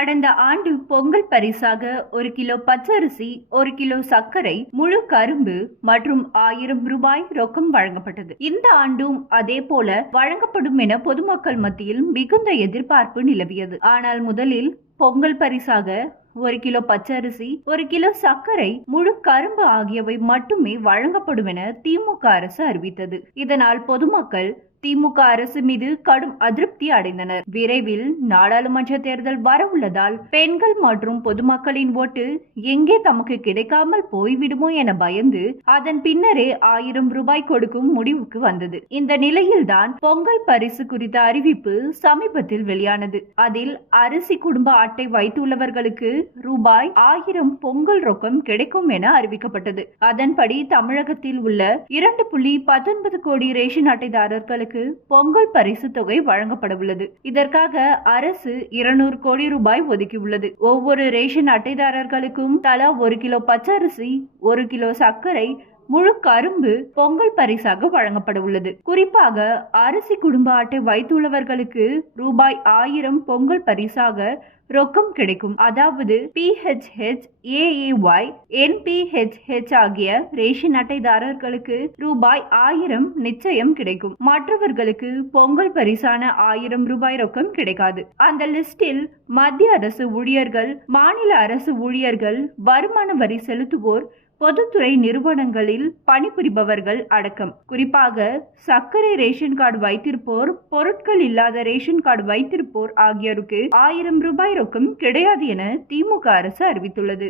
கடந்த ஆண்டு பொங்கல் பரிசாக 1 கிலோ பச்சரிசி, 1 கிலோ சர்க்கரை, முழு கரும்பு மற்றும் 1000 ரூபாய் ரொக்கம் வழங்கப்பட்டது. இந்த ஆண்டும் அதே போல வழங்கப்படும் என பொதுமக்கள் மத்தியில் மிகுந்த எதிர்பார்ப்பு நிலவியது. ஆனால் முதலில் பொங்கல் பரிசாக 1 கிலோ பச்சரிசி, 1 கிலோ சர்க்கரை, முழு கரும்பு ஆகியவை மட்டுமே வழங்கப்படும் என திமுக அரசு அறிவித்தது. இதனால் பொதுமக்கள் திமுக அரசு மீது கடும் அதிருப்தி அடைந்தனர். விரைவில் நாடாளுமன்ற தேர்தல் வரவுள்ளதால் பெண்கள் மற்றும் பொதுமக்களின் ஓட்டு எங்கே தமக்கு கிடைக்காமல் போய்விடுமோ என பயந்து அதன் பின்னரே 1000 ரூபாய் கொடுக்கும் முடிவுக்கு வந்தது. இந்த நிலையில்தான் பொங்கல் பரிசு குறித்த அறிவிப்பு சமீபத்தில் வெளியானது. அதில் அரிசி குடும்ப அட்டை வைத்துள்ளவர்களுக்கு ரூபாய் 1000 பொங்கல் ரொக்கம் கிடைக்கும் என அறிவிக்கப்பட்டது. அதன்படி தமிழகத்தில் உள்ள 2.19 கோடி ரேஷன் அட்டைதாரர்களுக்கு பொங்கல் பரிசு தொகை வழங்கப்பட உள்ளது. இதற்காக அரசு 200 கோடி ரூபாய் ஒதுக்கியுள்ளது. ஒவ்வொரு ரேஷன் அட்டைதாரர்களுக்கும் தலா 1 கிலோ பச்சரிசி, 1 கிலோ சர்க்கரை, முழு கரும்பு பொங்கல் பரிசாக வழங்கப்பட உள்ளது. குறிப்பாக அரிசி குடும்ப அட்டை வைத்துள்ளவர்களுக்கு ரூபாய் 1000 பொங்கல் பரிசாக ரொக்கம் கிடைக்கும். அதாவது PHH, AAY, NPHH ஆகிய ரேஷன் அட்டைதாரர்களுக்கு ரூபாய் 1000 நிச்சயம் கிடைக்கும். மற்றவர்களுக்கு பொங்கல் பரிசான 1000 ரூபாய் ரொக்கம் கிடைக்காது. அந்த லிஸ்டில் மத்திய அரசு ஊழியர்கள், மாநில அரசு ஊழியர்கள், வருமான வரி செலுத்துவோர், பொதுத்துறை நிறுவனங்களில் பணிபுரிபவர்கள் அடக்கம். குறிப்பாக சர்க்கரை ரேஷன் கார்டு வைத்திருப்போர், பொருட்கள் இல்லாத ரேஷன் கார்டு வைத்திருப்போர் ஆகியோருக்கு 1000 ரூபாய் ரொக்கம் கிடையாது என திமுக அரசு அறிவித்துள்ளது.